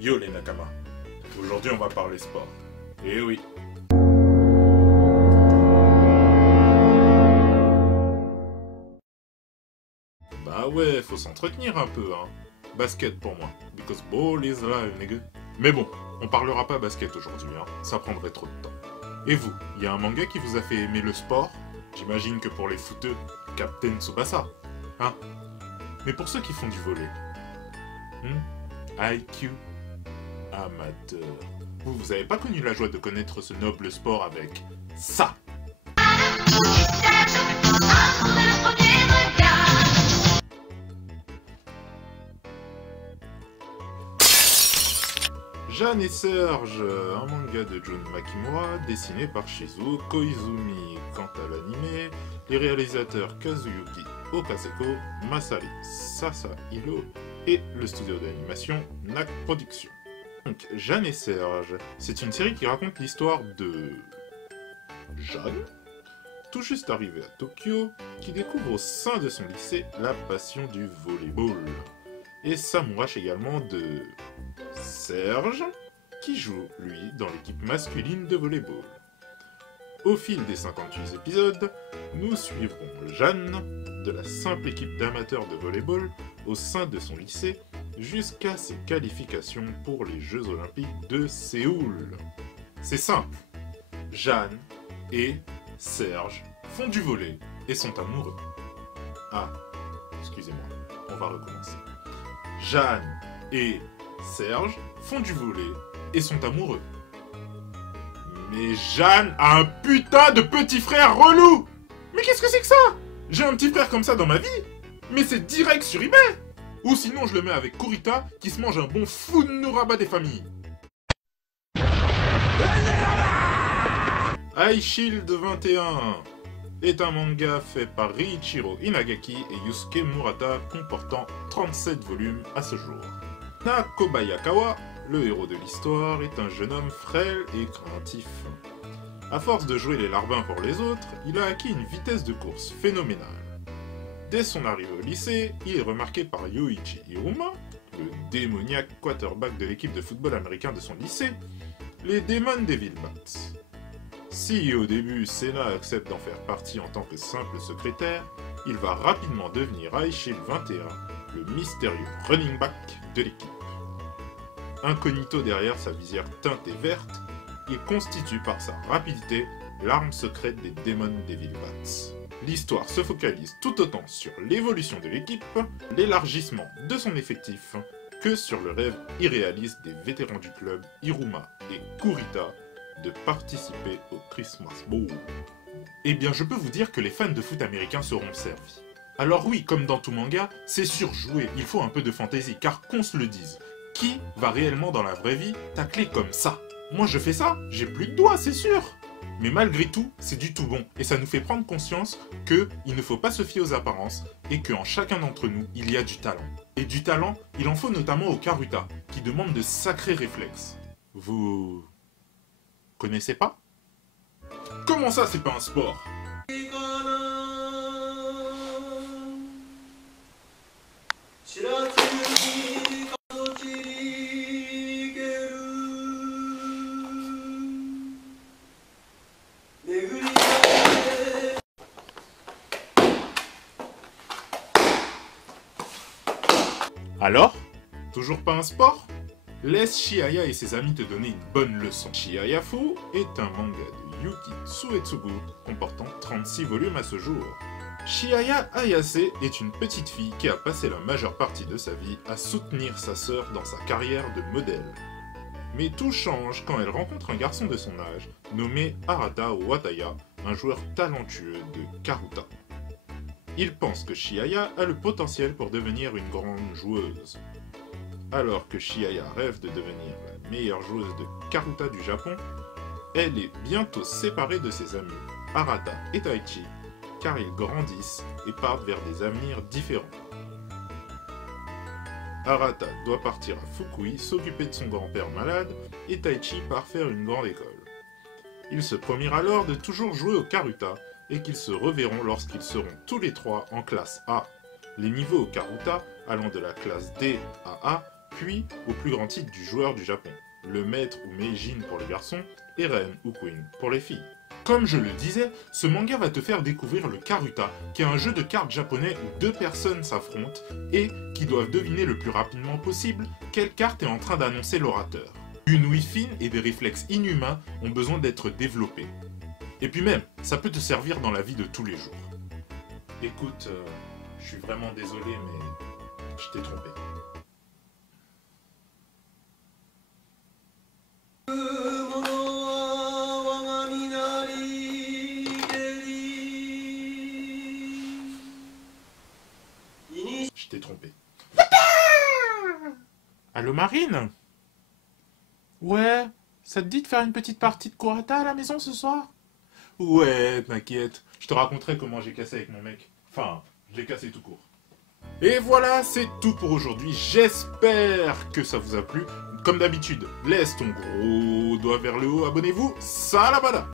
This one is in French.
Yo les Nakama, aujourd'hui on va parler sport. Eh oui. Bah ouais, faut s'entretenir un peu, hein. Basket pour moi, because ball is life, nigga. Mais bon, on parlera pas basket aujourd'hui, hein. Ça prendrait trop de temps. Et vous, y a un manga qui vous a fait aimer le sport? J'imagine que pour les footeux, Captain Tsubasa, hein. Mais pour ceux qui font du volley, IQ amateur. Vous avez pas connu la joie de connaître ce noble sport avec ça? Jeanne et Serge, un manga de Jun Makimura, dessiné par Shizuo Koizumi. Quant à l'anime, les réalisateurs Kazuyuki Okaseko, Masari Sasahiro et le studio d'animation NAC Productions. Donc, Jeanne et Serge, c'est une série qui raconte l'histoire de Jeanne, tout juste arrivée à Tokyo, qui découvre au sein de son lycée la passion du volleyball. Et s'amourache également de Serge, qui joue, lui, dans l'équipe masculine de volleyball. Au fil des 58 épisodes, nous suivrons Jeanne, de la simple équipe d'amateurs de volleyball au sein de son lycée, jusqu'à ses qualifications pour les Jeux Olympiques de Séoul. C'est simple, Jeanne et Serge font du volley et sont amoureux. Ah, excusez-moi, on va recommencer. Jeanne et Serge font du volley et sont amoureux. Mais Jeanne a un putain de petit frère relou! Mais qu'est-ce que c'est que ça? J'ai un petit frère comme ça dans ma vie? Mais c'est direct sur eBay! Ou sinon je le mets avec Kurita qui se mange un bon fou de Nouraba des familles. High Shield 21 est un manga fait par Riichiro Inagaki et Yusuke Murata comportant 37 volumes à ce jour. Nakobayakawa, le héros de l'histoire, est un jeune homme frêle et craintif. À force de jouer les larbins pour les autres, il a acquis une vitesse de course phénoménale. Dès son arrivée au lycée, il est remarqué par Yoichi Hiruma, le démoniaque quarterback de l'équipe de football américain de son lycée, les Demon Devil Bats. Si au début Sena accepte d'en faire partie en tant que simple secrétaire, il va rapidement devenir High Shield 21, le mystérieux running back de l'équipe. Incognito derrière sa visière teintée verte, il constitue par sa rapidité l'arme secrète des Demon Devil Bats. L'histoire se focalise tout autant sur l'évolution de l'équipe, l'élargissement de son effectif, que sur le rêve irréaliste des vétérans du club Hiruma et Kurita de participer au Christmas Bowl. Eh bien, je peux vous dire que les fans de foot américains seront servis. Alors oui, comme dans tout manga, c'est surjoué, il faut un peu de fantaisie, car qu'on se le dise, qui va réellement dans la vraie vie tacler comme ça? Moi je fais ça, j'ai plus de doigts, c'est sûr! Mais malgré tout, c'est du tout bon, et ça nous fait prendre conscience qu'il ne faut pas se fier aux apparences, et qu'en chacun d'entre nous, il y a du talent. Et du talent, il en faut notamment au Karuta, qui demande de sacrés réflexes. Vous connaissez pas? Comment ça, c'est pas un sport? Alors? Toujours pas un sport? Laisse Chihaya et ses amis te donner une bonne leçon. Chihayafu est un manga de Yuki Tsuetsugu comportant 36 volumes à ce jour. Chihaya Ayase est une petite fille qui a passé la majeure partie de sa vie à soutenir sa sœur dans sa carrière de modèle. Mais tout change quand elle rencontre un garçon de son âge nommé Arata Wataya, un joueur talentueux de Karuta. Il pense que Chihaya a le potentiel pour devenir une grande joueuse. Alors que Chihaya rêve de devenir la meilleure joueuse de Karuta du Japon, elle est bientôt séparée de ses amis, Arata et Taichi, car ils grandissent et partent vers des avenirs différents. Arata doit partir à Fukui s'occuper de son grand-père malade et Taichi part faire une grande école. Ils se promirent alors de toujours jouer au Karuta et qu'ils se reverront lorsqu'ils seront tous les trois en classe A. Les niveaux au Karuta allant de la classe D à A, puis au plus grand titre du joueur du Japon, le maître ou Meijin pour les garçons et Reine ou Queen pour les filles. Comme je le disais, ce manga va te faire découvrir le Karuta, qui est un jeu de cartes japonais où deux personnes s'affrontent et qui doivent deviner le plus rapidement possible quelle carte est en train d'annoncer l'orateur. Une ouïe fine et des réflexes inhumains ont besoin d'être développés. Et puis même, ça peut te servir dans la vie de tous les jours. Écoute, je suis vraiment désolé, mais je t'ai trompé. Je t'ai trompé. Allô Marine? Ouais, ça te dit de faire une petite partie de Kurata à la maison ce soir? Ouais, t'inquiète, je te raconterai comment j'ai cassé avec mon mec. Enfin, je l'ai cassé tout court. Et voilà, c'est tout pour aujourd'hui. J'espère que ça vous a plu. Comme d'habitude, laisse ton gros doigt vers le haut, abonnez-vous, salabada!